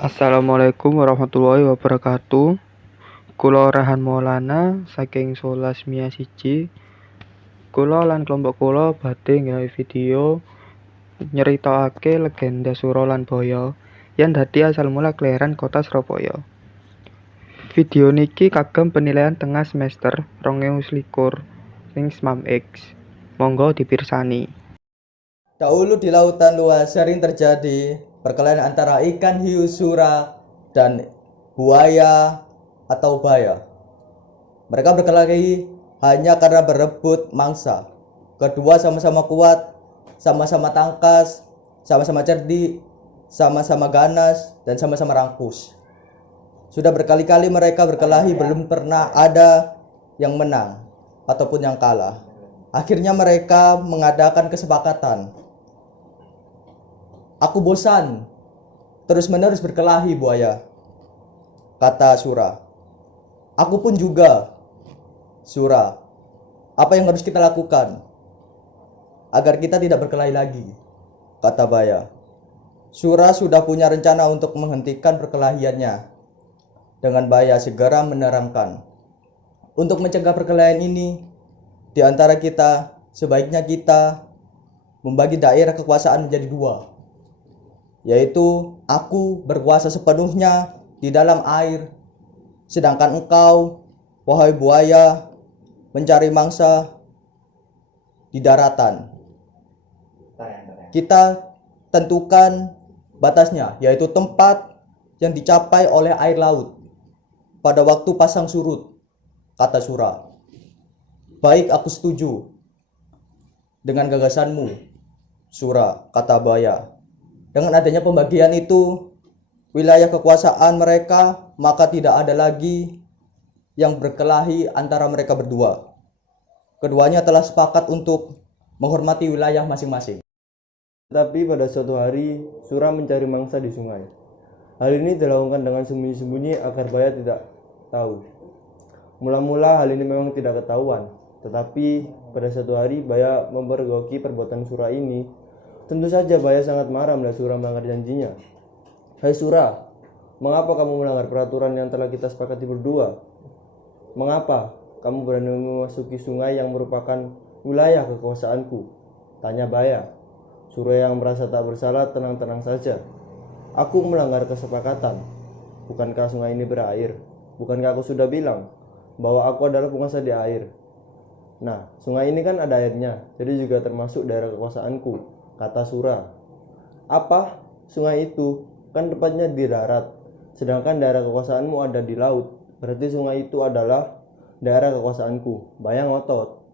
Assalamualaikum warahmatullahi wabarakatuh. Kula Rehan Maulana saking Solas Mia siji. Kula lan kelompok kula badhe nggawe video nyeritakake legenda Sura lan Baya yen dadi asal mula kelahiran kota Surabaya. Video niki kagem penilaian tengah semester 2021 ing SMAMX. Monggo dipirsani. Dahulu di lautan luas sering terjadi perkelahian antara ikan hiu sura dan buaya atau baya. Mereka berkelahi hanya karena berebut mangsa. Kedua sama-sama kuat, sama-sama tangkas, sama-sama cerdik, sama-sama ganas, dan sama-sama rakus. Sudah berkali-kali mereka berkelahi, belum pernah ada yang menang ataupun yang kalah. Akhirnya mereka mengadakan kesepakatan. Aku bosan terus-menerus berkelahi, buaya, kata Sura. Aku pun juga, Sura. Apa yang harus kita lakukan agar kita tidak berkelahi lagi, kata Baya. Sura sudah punya rencana untuk menghentikan perkelahiannya. Dengan Baya segera menerangkan, untuk mencegah perkelahian ini di antara kita, sebaiknya kita membagi daerah kekuasaan menjadi dua, yaitu aku berkuasa sepenuhnya di dalam air, sedangkan engkau, wahai buaya, mencari mangsa di daratan. Kita tentukan batasnya, yaitu tempat yang dicapai oleh air laut pada waktu pasang surut, kata Sura. Baik, aku setuju dengan gagasanmu, Sura, kata Baya. Dengan adanya pembagian itu, wilayah kekuasaan mereka, maka tidak ada lagi yang berkelahi antara mereka berdua. Keduanya telah sepakat untuk menghormati wilayah masing-masing. Tetapi pada suatu hari, Sura mencari mangsa di sungai. Hal ini dilakukan dengan sembunyi-sembunyi agar Baya tidak tahu. Mula-mula hal ini memang tidak ketahuan, tetapi pada suatu hari Baya mempergoki perbuatan Sura ini. Tentu saja Baya sangat marah melihat Sura melanggar janjinya. Hai Sura, mengapa kamu melanggar peraturan yang telah kita sepakati berdua? Mengapa kamu berani memasuki sungai yang merupakan wilayah kekuasaanku? Tanya Baya. Sura yang merasa tak bersalah tenang-tenang saja. Aku melanggar kesepakatan. Bukankah sungai ini berair? Bukankah aku sudah bilang bahwa aku adalah penguasa di air? Nah, sungai ini kan ada airnya, jadi juga termasuk daerah kekuasaanku, kata Sura. Apa? Sungai itu kan tepatnya di darat, sedangkan daerah kekuasaanmu ada di laut. Berarti sungai itu adalah daerah kekuasaanku. Baya ngotot.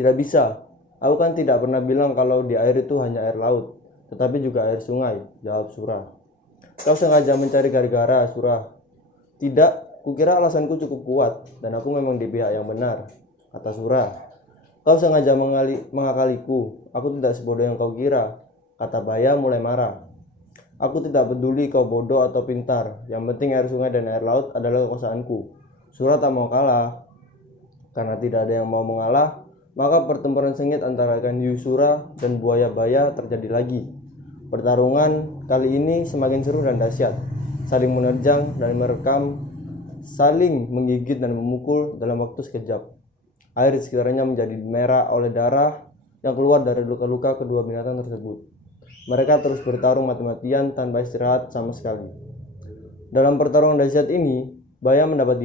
Tidak bisa. Aku kan tidak pernah bilang kalau di air itu hanya air laut, tetapi juga air sungai, jawab Sura. Kau sengaja mencari gara-gara, Sura. Tidak, kukira alasanku cukup kuat dan aku memang di pihak yang benar, kata Sura. Kau sengaja mengakaliku. Aku tidak sebodoh yang kau kira, kata Baya mulai marah. Aku tidak peduli kau bodoh atau pintar. Yang penting air sungai dan air laut adalah kekuasaanku. Sura tak mau kalah. Karena tidak ada yang mau mengalah, maka pertempuran sengit antara ikan hiu Sura dan buaya Baya terjadi lagi. Pertarungan kali ini semakin seru dan dahsyat. Saling menerjang dan merekam, saling menggigit dan memukul dalam waktu sekejap. Air di sekitarnya menjadi merah oleh darah yang keluar dari luka-luka kedua binatang tersebut. Mereka terus bertarung mati-matian tanpa istirahat sama sekali. Dalam pertarungan dahsyat ini, Baya mendapat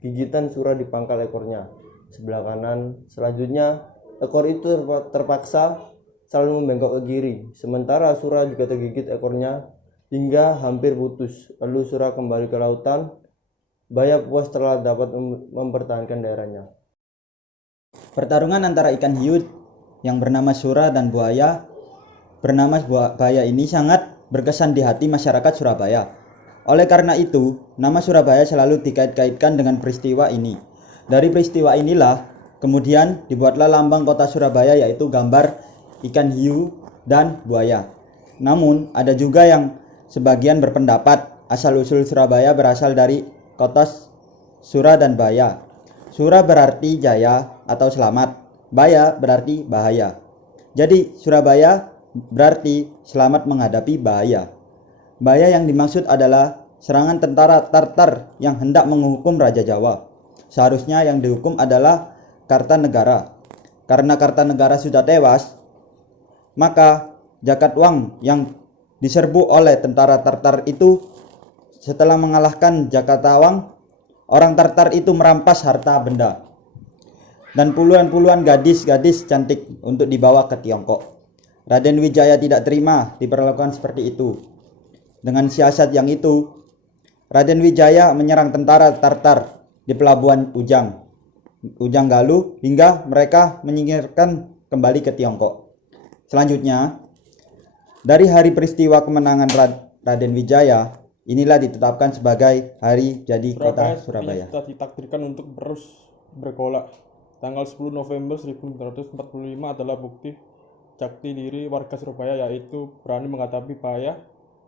gigitan Sura di pangkal ekornya sebelah kanan. Selanjutnya, ekor itu terpaksa selalu membengkok ke kiri, sementara Sura juga tergigit ekornya hingga hampir putus. Lalu Sura kembali ke lautan. Baya puas telah dapat mempertahankan daerahnya. Pertarungan antara ikan hiu yang bernama Sura dan buaya bernama Baya ini sangat berkesan di hati masyarakat Surabaya. Oleh karena itu, nama Surabaya selalu dikait-kaitkan dengan peristiwa ini. Dari peristiwa inilah kemudian dibuatlah lambang kota Surabaya, yaitu gambar ikan hiu dan buaya. Namun ada juga yang sebagian berpendapat asal-usul Surabaya berasal dari kota Sura dan Baya. Sura berarti jaya atau selamat, Baya berarti bahaya. Jadi Surabaya berarti selamat menghadapi bahaya. Bahaya yang dimaksud adalah serangan tentara Tartar yang hendak menghukum Raja Jawa. Seharusnya yang dihukum adalah Kartanegara. Karena Kartanegara sudah tewas, maka Jakatwang yang diserbu oleh tentara Tartar itu setelah mengalahkan Jakatwang, orang Tartar itu merampas harta benda dan puluhan-puluhan gadis-gadis cantik untuk dibawa ke Tiongkok. Raden Wijaya tidak terima diperlakukan seperti itu. Dengan siasat yang itu, Raden Wijaya menyerang tentara Tartar di pelabuhan Ujang Galuh hingga mereka menyingkirkan kembali ke Tiongkok. Selanjutnya, dari hari peristiwa kemenangan Raden Wijaya, inilah ditetapkan sebagai hari jadi kota Surabaya. Sudah ditakdirkan untuk terus bergolak. Tanggal 10 November 1945 adalah bukti jati diri warga Surabaya, yaitu berani menghadapi bahaya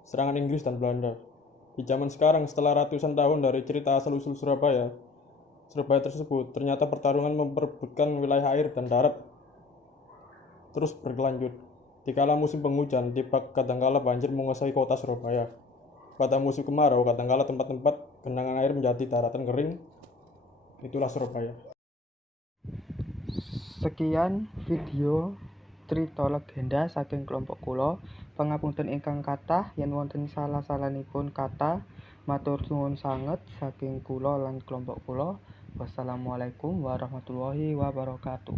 serangan Inggris dan Belanda. Di zaman sekarang, setelah ratusan tahun dari cerita asal-usul Surabaya tersebut, ternyata pertarungan memperebutkan wilayah air dan darat terus berlanjut. Dikala musim penghujan, tiba kadangkala banjir menguasai kota Surabaya. Pada musim kemarau, kadangkala tempat-tempat genangan air menjadi daratan kering. Itulah Surabaya. Sekian video cerita legenda saking kelompok kula. Pangapunten ingkang kathah yen wonten salah-salahipun kata. Matur nuwun sanget saking kula lan kelompok kula. Wassalamualaikum warahmatullahi wabarakatuh.